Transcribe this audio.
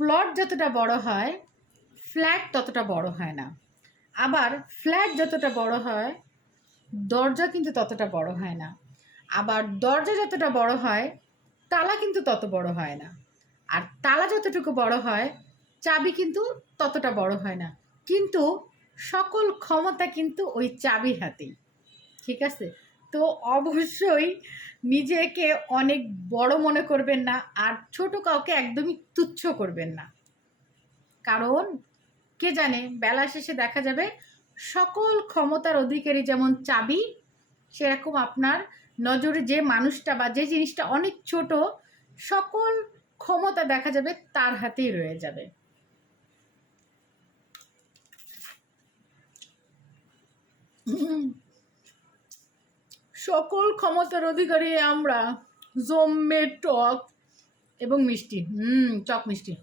Plot যতটা বড় হয় ফ্ল্যাট ততটা বড় হয় না, আবার ফ্ল্যাট যতটা বড় হয় দরজা কিন্তু ততটা বড় হয় না, আবার দরজা যতটা বড় হয় তালা কিন্তু তত বড় হয় না, আর তালা যতটুকু বড় হয় চাবি কিন্তু ততটা বড় হয় না, কিন্তু সকল ক্ষমতা কিন্তু ওই চাবির হাতেই। ঠিক আছে? তো অবশ্যই নিজেকে অনেক বড় মনে করবেন না, আর ছোট কাউকে একদমই তুচ্ছ করবেন না, কারণ কে জানে বেলা শেষে দেখা যাবে সকল ক্ষমতার অধিকারী যেমন চাবি, সেরকম আপনার নজরে যে মানুষটা বা যে জিনিসটা অনেক ছোট, সকল ক্ষমতা দেখা যাবে তার হাতেই রয়ে যাবে। সকল ক্ষমতার অধিকারী আমরা, জম্মে টক এবং মিষ্টি, টক মিষ্টি।